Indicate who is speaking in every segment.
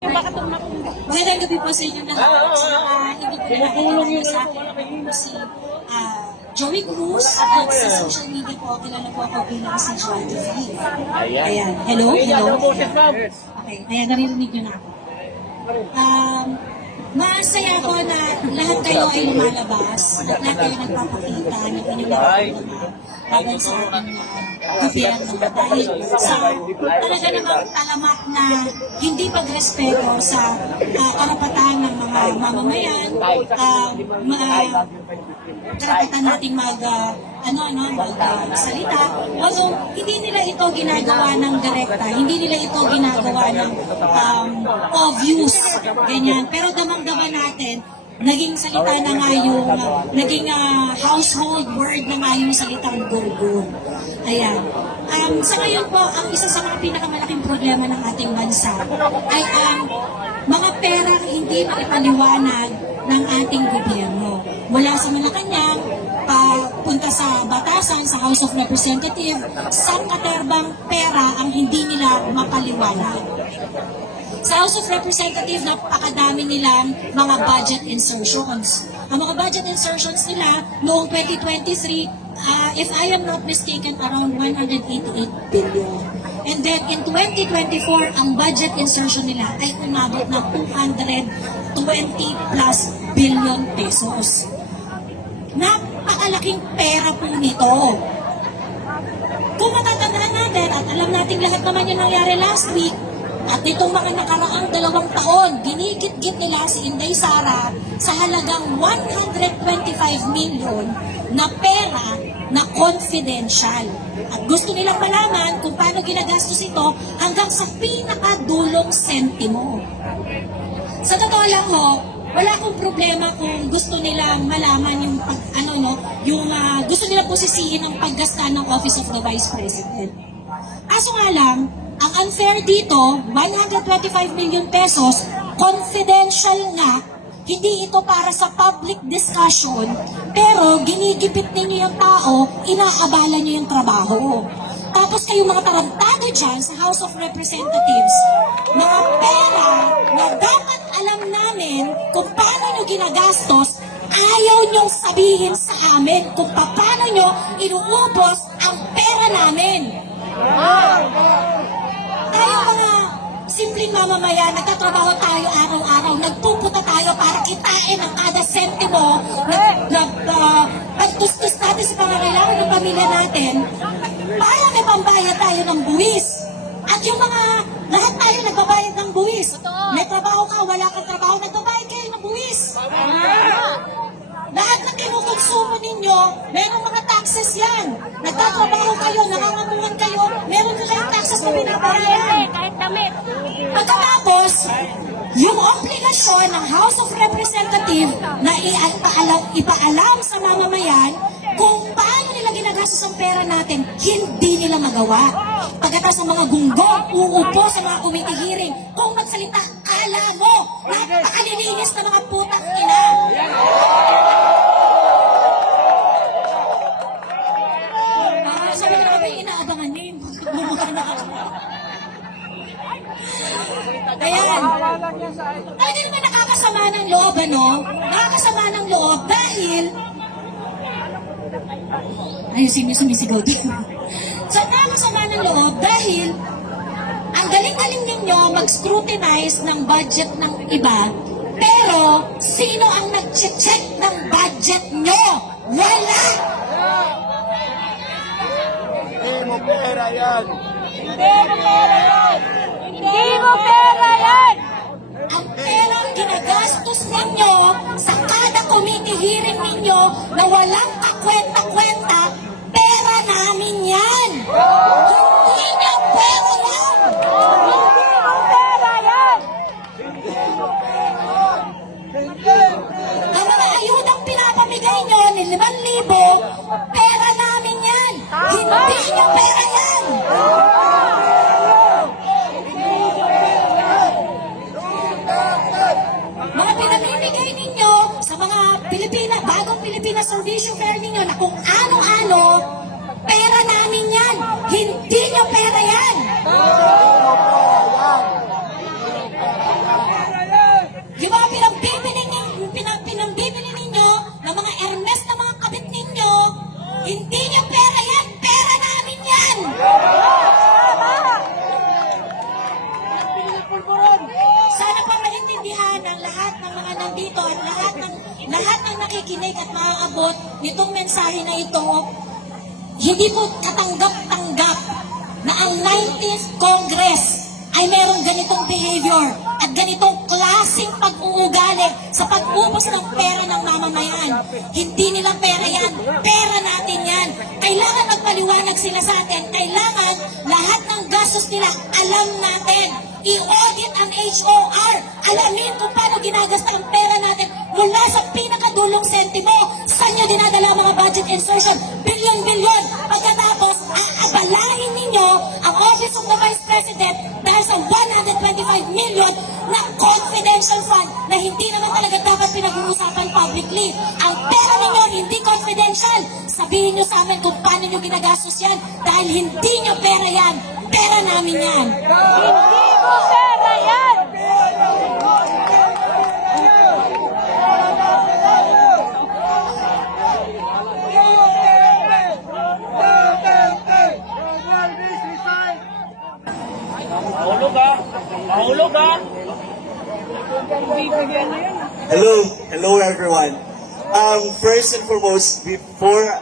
Speaker 1: Magandang gabi po sa inyo lahat. Uh, hindi ko nakakilala sa akin po si ah, Joey Cruz at sa social media po, kilala po ako bilang si Joy TV. Ayan. Hello? Hello? Okay. Ayan, naririnig niyo na ako. Um, masaya ko na lahat kayo ay lumalabas at lahat kayo nagpapakita ng inyong mga laban sa ating gobyerno dahil sa talaga namang talamak na hindi pagrespeto sa uh, karapatan ng mga mamamayan, uh, ma- karapatan nating mag uh, ano ano mag uh, although hindi nila ito ginagawa ng direkta. Hindi nila ito ginagawa ng um, obvious ganyan. Pero damang-dama natin naging salita na nga yung naging uh, household word na nga yung salitang gurgun ayan. Um, sa ngayon po ang isa sa mga pinakamalaking problema ng ating bansa ay ang mga perang hindi maipaliwanag ng ating gobyerno. Mula sa Malacanang, papunta sa batasan, sa House of Representatives, sa katerbang pera ang hindi nila mapaliwanag. Sa House of Representatives, napakadami nilang mga budget insertions. Ang mga budget insertions nila noong 2023, ah, if I am not mistaken, around 188 billion. And then in 2024, ang budget insertion nila ay umabot ng 220 plus billion pesos. Napakalaking pera po nito. Kung matatandaan natin, at alam nating lahat naman yung nangyari last week, at itong mga nakaraang dalawang taon, ginigit-git nila si Inday Sara sa halagang 125 million na pera na confidential. At gusto nilang malaman kung paano ginagastos ito hanggang sa pinakadulong sentimo. Sa totoo lang ho, wala akong problema kung gusto nilang malaman yung pag, ano no, yung ah, gusto nila posisihin ang paggasta ng Office of the Vice President. Aso nga lang, ang unfair dito, 125 million pesos, confidential nga, hindi ito para sa public discussion, pero ginigipit ninyo yung tao, inaabala nyo yung trabaho. Tapos kayo mga tarantado dyan sa House of Representatives, mga pera na dapat alam namin kung paano nyo ginagastos, ayaw nyong sabihin sa amin kung paano nyo inuubos ang pera namin. Tayo mga simpleng mamamayan, nagtatrabaho tayo araw-araw, nagpupunta tayo para kitain ang kada sentimo, nag, nag, uh, pagtustos natin sa pangangailangan ng pamilya natin, para may pambayad tayo ng buwis. At yung mga, lahat tayo nagbabayad ng buwis. May trabaho ka, wala kang trabaho, nagbabayad kayo ng buwis. Lahat ng kinukonsumo ninyo, merong mga taxes yan. Nagtatrabaho kayo, nangangamuhan kayo, meron na kayong taxes na binabayaran.
Speaker 2: kahit damit.
Speaker 1: Pagkatapos, yung obligasyon ng House of Representatives na ipaalam, ipaalam sa mamamayan kung ginagastos ang pera natin, hindi nila magawa. Pagkatapos ng mga gunggong, uupo sa mga committee kung magsalita, kala mo, napakalilinis na mga putang ina. Ah, sabi ko na kami, inaabangan niyo yung ako. Ayan. Ay, di naman nakakasama ng loob, ano? Nakakasama ng loob dahil... Ay, sino sumisigaw dito? so, nakakasama ng loob dahil ang galing-galing ninyo mag-scrutinize ng budget ng iba, pero sino ang nag-check ng budget nyo? Wala!
Speaker 3: Hindi mo pera yan.
Speaker 2: Hindi mo pera yan! Hindi mo pera yan!
Speaker 1: ang perang ginagastos ninyo sa kada committee hearing ninyo na walang kakwenta-kwenta, namin yan! Hindi niyo pera yan! Ang mga ayudang pinapamigay nyo ni 5,000, pera namin yan! Hindi niyo pera yan! Mga pinamimigay ninyo sa mga Pilipina, bagong Pilipina Servicio Fair ninyo na kung Hindi nyo pera yan. Yung mga pinagbibili ninyo, pinag pinagbibili ninyo ng mga Hermes na mga kabit ninyo, hindi nyo pera yan.
Speaker 3: Pera namin yan.
Speaker 1: Sana pa maintindihan ng lahat ng mga nandito at lahat ng lahat ng nakikinig at maaabot nitong mensahe na ito, hindi po katanggap ang 19th Congress ay merong ganitong behavior at ganitong klaseng pag-uugali sa pag-ubos ng pera ng mamamayan. Hindi nila pera yan, pera natin yan. Kailangan magpaliwanag sila sa atin. Kailangan lahat ng gastos nila alam natin. I-audit ang HOR. Alamin kung paano ginagasta ang pera natin mula sa pinakadulong sentimo. Saan nyo dinadala mga budget insertion? Bilyon-bilyon. Aabalahin ninyo ang Office of the Vice President dahil sa 125 million na confidential fund na hindi naman talaga dapat pinag-uusapan publicly. Ang pera ninyo hindi confidential. Sabihin nyo sa amin kung paano nyo ginagastos yan dahil hindi nyo pera yan. Pera namin yan.
Speaker 2: Hindi mo pera yan!
Speaker 4: Mahulog ha! Mahulog ha!
Speaker 5: Hello, hello everyone. Um, first and foremost, before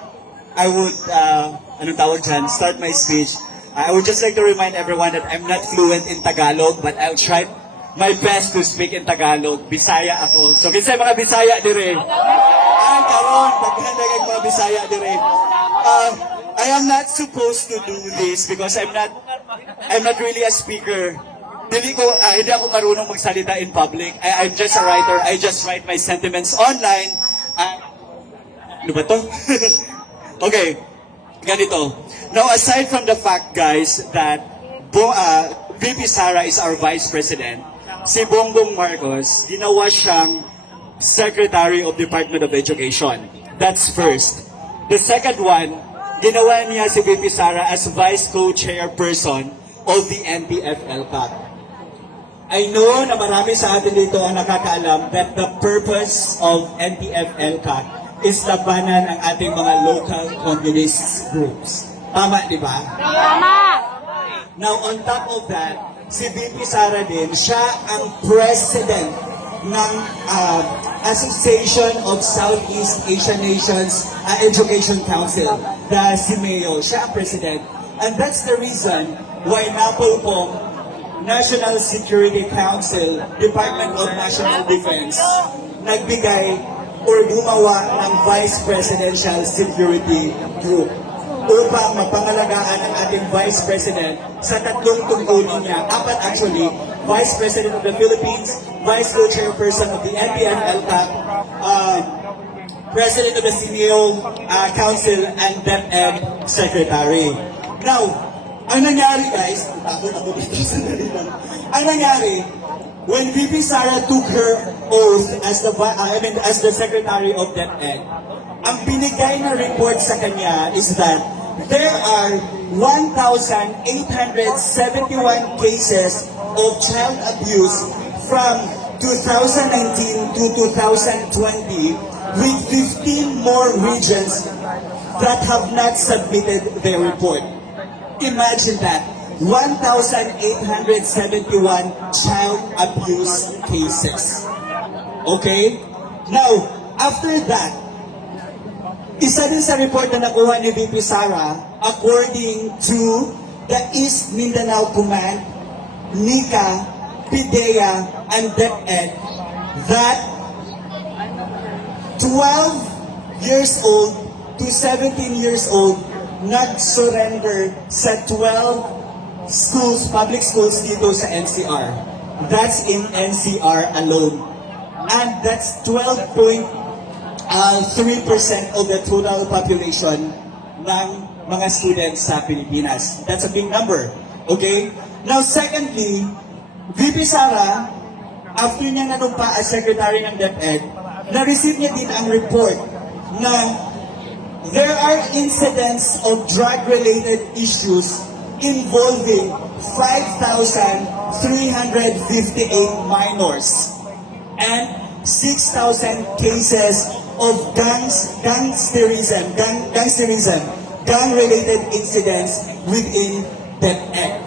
Speaker 5: I would, uh, anong tawag dyan, start my speech, I would just like to remind everyone that I'm not fluent in Tagalog, but I'll try my best to speak in Tagalog. Bisaya ako. So, kinsay mga Bisaya dire. Ay, karon, daghan na kay mga Bisaya dire. Um, I am not supposed to do this because I'm not, I'm not really a speaker. Dili ko, ah, hindi ako marunong magsalita in public. I, I'm just a writer. I just write my sentiments online. Ah, ano ba to? okay, ganito. Now, aside from the fact, guys, that Bo, uh, VP Sara is our Vice President, si Bongbong Marcos, ginawa siyang Secretary of Department of Education. That's first. The second one, ginawa niya si VP Sara as Vice Co-Chairperson of the NTF-LCAC. I know na marami sa atin dito ang nakakaalam that the purpose of NTF-LCAC is labanan ang ating mga local communist groups. Tama, di ba?
Speaker 2: Tama!
Speaker 5: Now, on top of that, si VP Sara din, siya ang president ng uh, Association of Southeast Asian Nations uh, Education Council, the CIMEO. Siya ang president. And that's the reason why Napolpong National Security Council, Department of National Defense, nagbigay or gumawa ng Vice Presidential Security Group upang mapangalagaan ang ating Vice President sa tatlong tungkulin niya. Apat actually, Vice President of the Philippines, Vice Co-Chairperson of the NPF-LCAC, uh, President of the CNEO uh, Council, and DepEd Secretary. Now, ang nangyari guys, takot ako dito sa lang. Ang nangyari, when VP Sara took her oath as the I mean as the Secretary of DepEd, ang binigay na report sa kanya is that there are 1,871 cases of child abuse from 2019 to 2020 with 15 more regions that have not submitted their report. Imagine that. 1,871 child abuse cases. Okay? Now, after that, isa din sa report na nakuha ni VP Sara, according to the East Mindanao Command, NICA, PIDEA, and DepEd, that 12 years old to 17 years old nag-surrender sa 12 schools, public schools dito sa NCR. That's in NCR alone. And that's 12.3% of the total population ng mga students sa Pilipinas. That's a big number. Okay? Now, secondly, VP Sara, after niya nanumpa as Secretary ng DepEd, na-receive niya din ang report na there are incidents of drug-related issues involving 5,358 minors and 6,000 cases of gangs, gangsterism, gang, gangsterism, gang-related incidents within that act.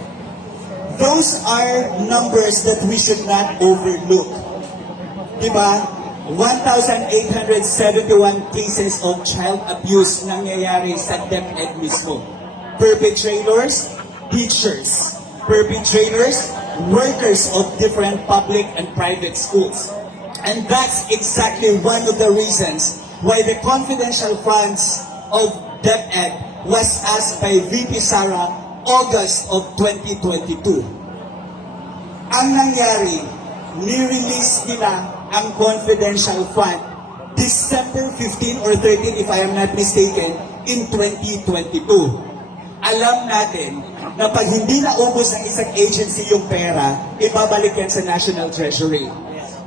Speaker 5: Those are numbers that we should not overlook. di ba? 1,871 cases of child abuse nangyayari sa DepEd mismo. Perpetrators, teachers. Perpetrators, workers of different public and private schools. And that's exactly one of the reasons why the confidential funds of DepEd was asked by VP Sara August of 2022 ang nangyari, ni-release nila ang confidential fund December 15 or 13 if I am not mistaken in 2022. Alam natin na pag hindi naubos ng isang agency yung pera, ibabalik yan sa National Treasury.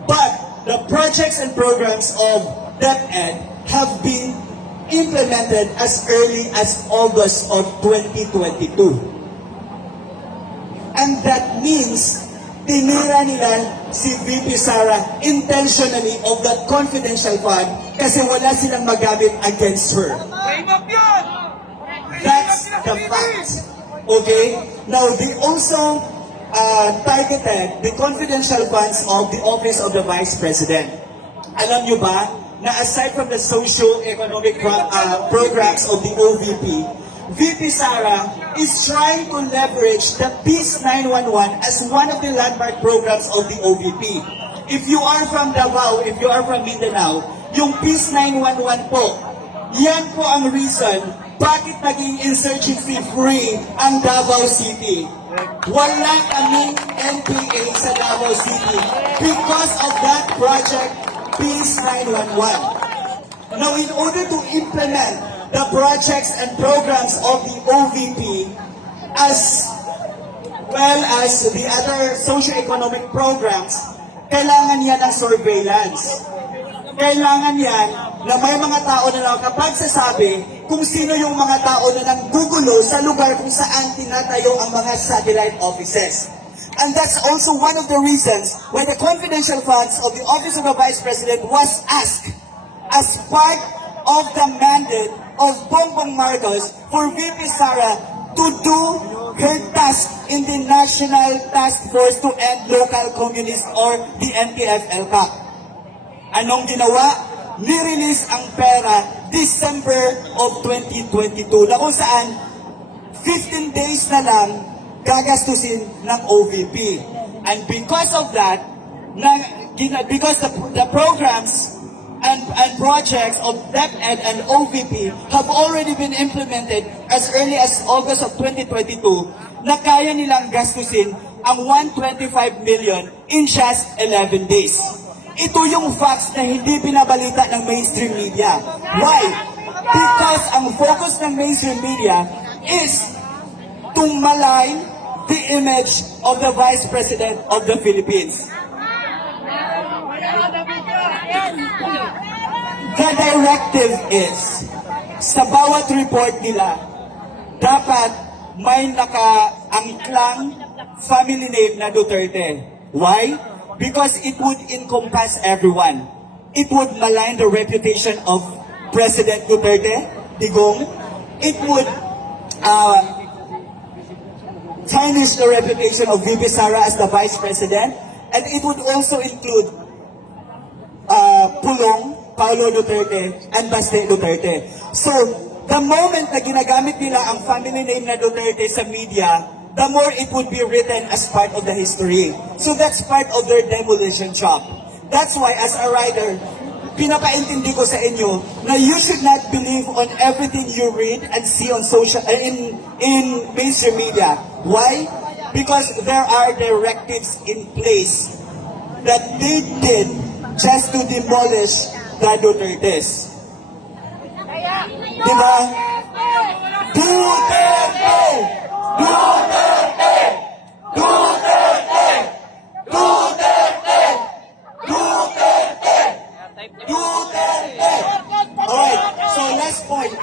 Speaker 5: But the projects and programs of DepEd have been implemented as early as August of 2022. And that means, tinira nila si VP Sara intentionally of that confidential fund kasi wala silang magamit against her. That's the fact. Okay? Now, they also uh, targeted the confidential funds of the Office of the Vice President. Alam nyo ba na aside from the socio-economic pro- uh, programs of the OVP, VP Sara is trying to leverage the Peace 911 as one of the landmark programs of the OVP. If you are from Davao, if you are from Mindanao, yung Peace 911 po, yan po ang reason bakit naging insurgency free ang Davao City. Wala kaming NPA sa Davao City because of that project, Peace 911. Now, in order to implement the projects and programs of the OVP as well as the other socio-economic programs, kailangan yan ng surveillance. Kailangan yan na may mga tao na lang kapag sasabi kung sino yung mga tao na nang gugulo sa lugar kung saan tinatayo ang mga satellite offices. And that's also one of the reasons why the confidential funds of the Office of the Vice President was asked as part of the mandate of Bongbong Marcos for VP Sara to do her task in the National Task Force to End Local Communist or the NTF-ELCAC. Anong ginawa? Nirelease ang pera December of 2022 na kung saan 15 days na lang gagastusin ng OVP. And because of that, na, because the, the programs and, and projects of DepEd and OVP have already been implemented as early as August of 2022 na kaya nilang gastusin ang 125 million in just 11 days. Ito yung facts na hindi binabalita ng mainstream media. Why? Because ang focus ng mainstream media is to malign the image of the Vice President of the Philippines. The directive is, sa bawat report nila, dapat may nakaangklang family name na Duterte. Why? Because it would encompass everyone. It would malign the reputation of President Duterte, Digong. It would uh, tarnish the reputation of VP Sara as the Vice President. And it would also include uh, Pulong, Paulo Duterte, and Baste Duterte. So, the moment na ginagamit nila ang family name na Duterte sa media, the more it would be written as part of the history. So that's part of their demolition job. That's why as a writer, pinapaintindi ko sa inyo na you should not believe on everything you read and see on social uh, in in mainstream media. Why? Because there are directives in place that they did just to demolish the Dutertes. Diba? Duterte! Duterte! Duterte! Duterte! Duterte! Duterte! Alright, so last point.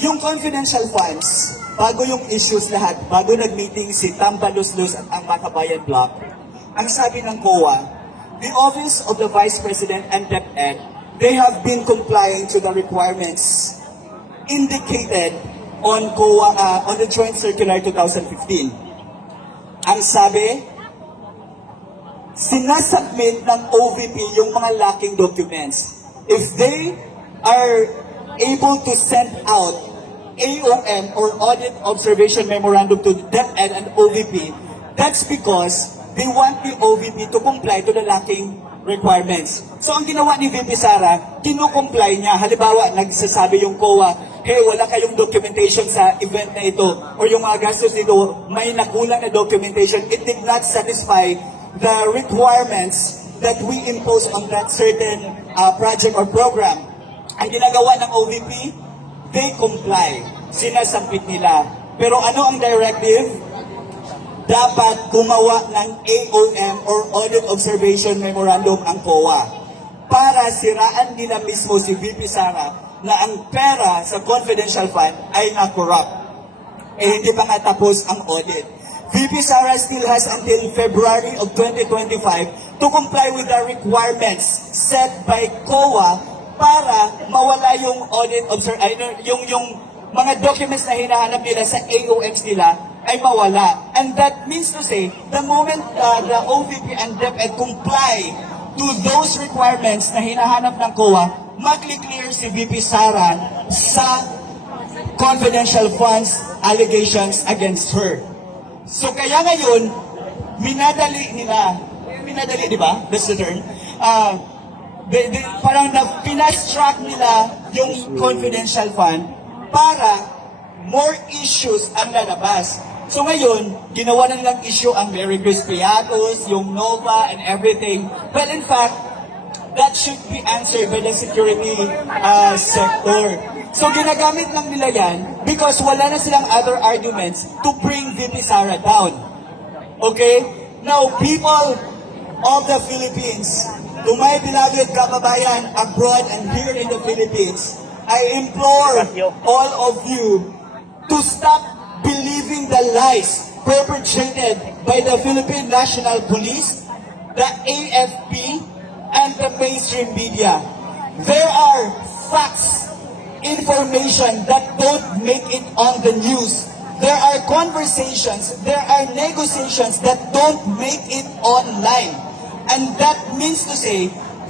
Speaker 5: Yung confidential funds, bago yung issues lahat, bago nag-meeting si Tambaluslos at ang Makabayan Block, ang sabi ng COA, the Office of the Vice President and DepEd, they have been complying to the requirements indicated on COA, uh, on the Joint Circular 2015. Ang sabi, sinasubmit ng OVP yung mga lacking documents. If they are able to send out AOM or Audit Observation Memorandum to DepEd and OVP, that's because they want the OVP to comply to the lacking requirements. So ang ginawa ni VP Sara, kinukomply niya. Halimbawa, nagsasabi yung COA, hey, wala kayong documentation sa event na ito or yung mga gastos nito, may nakulang na documentation. It did not satisfy the requirements that we impose on that certain uh, project or program. Ang ginagawa ng OVP, they comply. Sinasampit nila. Pero ano ang directive? Dapat gumawa ng AOM or Audit Observation Memorandum ang COA para siraan nila mismo si VP Sara na ang pera sa confidential fund ay na-corrupt. Eh hindi pa nga tapos ang audit. VP Sara still has until February of 2025 to comply with the requirements set by COA para mawala yung audit obser ay, no, yung yung mga documents na hinahanap nila sa AOMs nila ay mawala. And that means to say, the moment uh, the OVP and DepEd comply to those requirements na hinahanap ng COA, magli-clear si VP Sara sa confidential funds allegations against her. So kaya ngayon, minadali nila, minadali, di ba? That's the term. Uh, they, they, parang na fast track nila yung confidential fund para more issues ang lalabas. So ngayon, ginawa na nilang issue ang Mary Grace Piatos, yung Nova, and everything. Well, in fact, that should be answered by the security uh, sector. So ginagamit lang nila yan because wala na silang other arguments to bring VP Sara down. Okay? Now, people of the Philippines, to my beloved kababayan abroad and here in the Philippines, I implore all of you to stop believing the lies perpetrated by the Philippine National Police, the AFP, and the mainstream media. There are facts, information that don't make it on the news. There are conversations, there are negotiations that don't make it online. And that means to say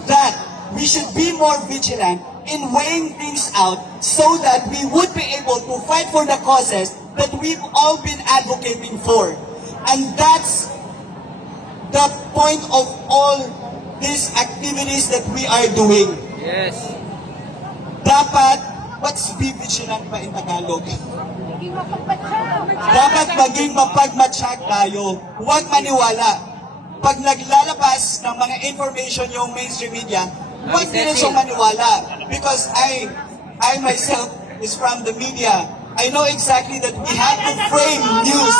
Speaker 5: that we should be more vigilant in weighing things out so that we would be able to fight for the causes that we've all been advocating for. And that's the point of all these activities that we are doing.
Speaker 4: Yes.
Speaker 5: Dapat, what's be vigilant ba in Tagalog? Dapat maging mapagmatsyag tayo. Huwag maniwala. Pag naglalabas ng mga information yung mainstream media, huwag din siyang maniwala. Because I, I myself is from the media. I know exactly that we have to frame news.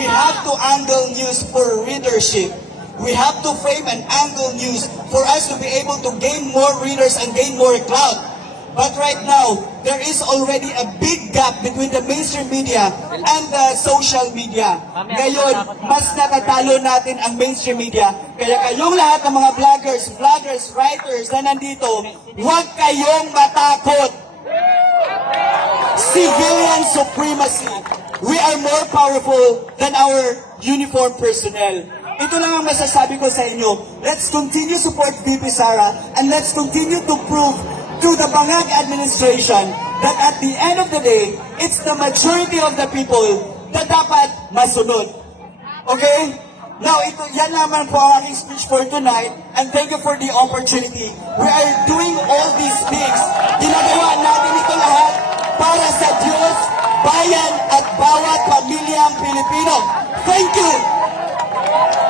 Speaker 5: We have to angle news for readership. We have to frame and angle news for us to be able to gain more readers and gain more clout. But right now, there is already a big gap between the mainstream media and the social media. Ngayon, mas natatalo natin ang mainstream media. Kaya kayong lahat ng mga vloggers, vloggers, writers na nandito, huwag kayong matakot. Civilian supremacy. We are more powerful than our uniformed personnel. Ito lang ang masasabi ko sa inyo. Let's continue support VP Sara and let's continue to prove to the Bangag administration that at the end of the day, it's the majority of the people na dapat masunod. Okay? Now, ito, yan naman po ang aking speech for tonight and thank you for the opportunity. We are doing all these things. Ginagawa natin ito lahat para sa Diyos, bayan at bawat pamilyang Pilipino. Thank you!